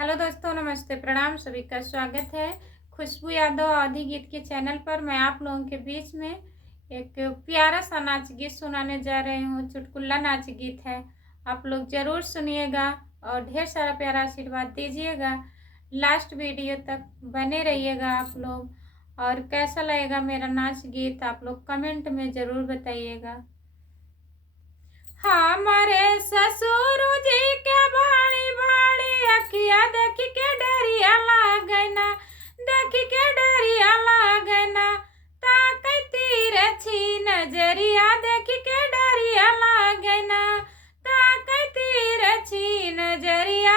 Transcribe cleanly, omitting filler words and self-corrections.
Hello दोस्तों, नमस्ते, प्रणाम। सभी का स्वागत है खुशबू यादव आदि गीत के चैनल पर। मैं आप लोगों के बीच में एक प्यारा सा नाच गीत सुनाने जा रही हूँ। चुटकुला नाच गीत है। आप लोग जरूर सुनिएगा और ढेर सारा प्यारा आशीर्वाद दीजिएगा। लास्ट वीडियो तक बने रहिएगा आप लोग। और कैसा लगेगा मेरा नाच गीत आप लोग कमेंट में जरूर बताइएगा। हमारे ससुर जी के बाड़ी बाड़ी अखिया देख के डरिया लागना, देख के डरिया लागना। ताकती रछी नजरिया देख के डरिया लागना, ताकती रछी नजरिया